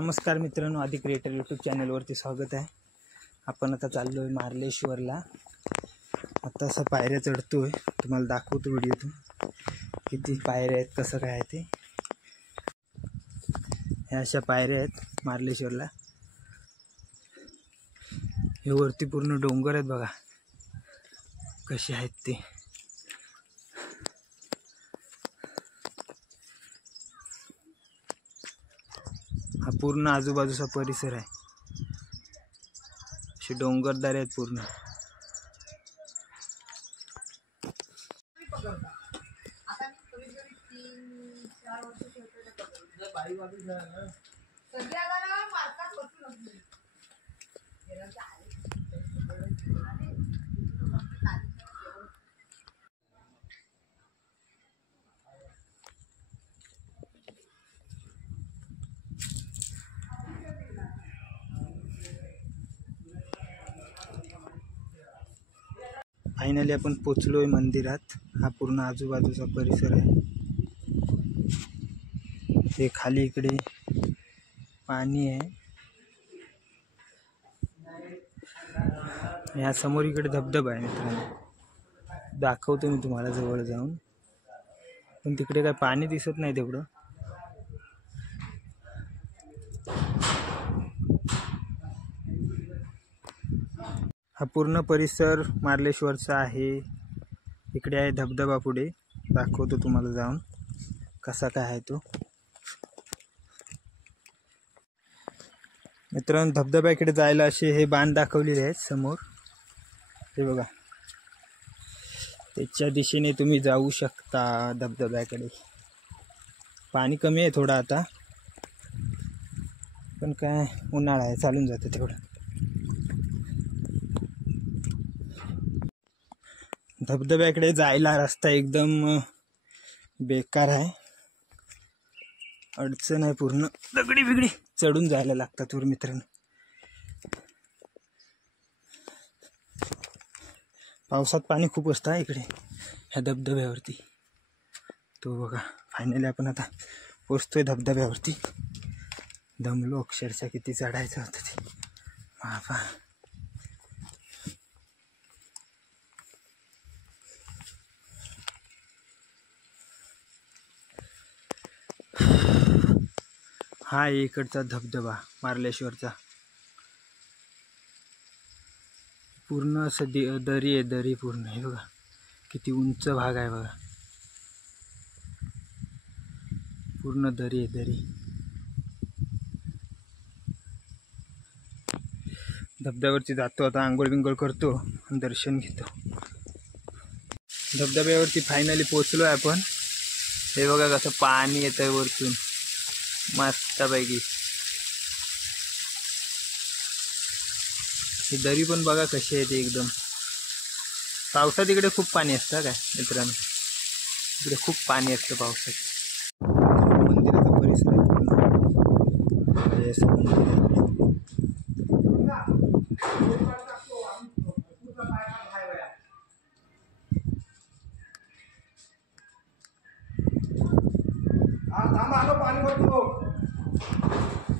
नमस्कार मित्रांनो, आदि क्रिएटर यूट्यूब चॅनलवरती स्वागत आहे। आपण आता चाललो आहे मार्लेश्वरला। आता असं पायऱ्या चढतोय, तुम्हाला दाखवतो व्हिडिओतून किती पायऱ्या आहेत, कसं काय आहे ते। ह्या अशा पायऱ्या आहेत मार्लेश्वरला। हे वरती पूर्ण डोंगर आहेत बघा कसे आहेत ते। हा पूर्ण आजूबाजूचा परिसर आहे, असे डोंगरदारे आहेत पूर्ण। फायनली आपण पोचलोय मंदिरात। हा पूर्ण आजूबाजूचा परिसर आहे। हे खाली इकडे पाणी आहे, या समोर इकडे धबधबा आहे मित्रांनो, दाखवतो मी तुम्हाला जवळ जाऊन। पण तिकडे काय पाणी दिसत नाही तेवढं। हा पूर्ण परिसर मार्लेश्वरचा आहे। इकडे आहे धबधबा, पुढे दाखवतो तुम्हाला जाऊन कसा काय आहे तो। मित्रांनो, धबधब्याकडे जायला असे हे बाण दाखवलेले आहेत समोर, हे बघा। त्याच्या दिशेने तुम्ही जाऊ शकता धबधब्याकडे। पाणी कमी आहे थोडा आता, पण काय उन्हाळा आहे, चालून जातं तेवढं। धबधब्याकडे जायला रस्ता एकदम बेकार आहे, अडचण आहे, पूर्ण दगडी बिगडी चढून जायला लागतात वर मित्रांनो। पावसात पाणी खूप असतं इकडे ह्या धबधब्यावरती। तो बघा, फायनली आपण आता पोचतोय धबधब्यावरती। दमलो अक्षरशः, किती चढायचं होतं ते बाबा। हा इकडचा धबधबा मार्लेश्वरचा, पूर्ण असं दरी आहे, दरी पूर्ण। हे बघा किती उंच भाग आहे बघा, पूर्ण दरी आहे, दरी। धबधब्यावरती जातो आता, आंघोळ बिंघोळ करतो आणि दर्शन घेतो। धबधब्यावरती फायनली पोचलोय आपण। हे बघा कसं पाणी येतंय वरतून मस्तपैकी। ही दरी पण बघा कशी आहे ती एकदम। पावसात इकडे खूप पाणी असतं काय मित्रांनो, इकडे खूप पाणी असतं पावसात। मंदिराचा परिसर आहे पूर्ण, मंदिर आहे।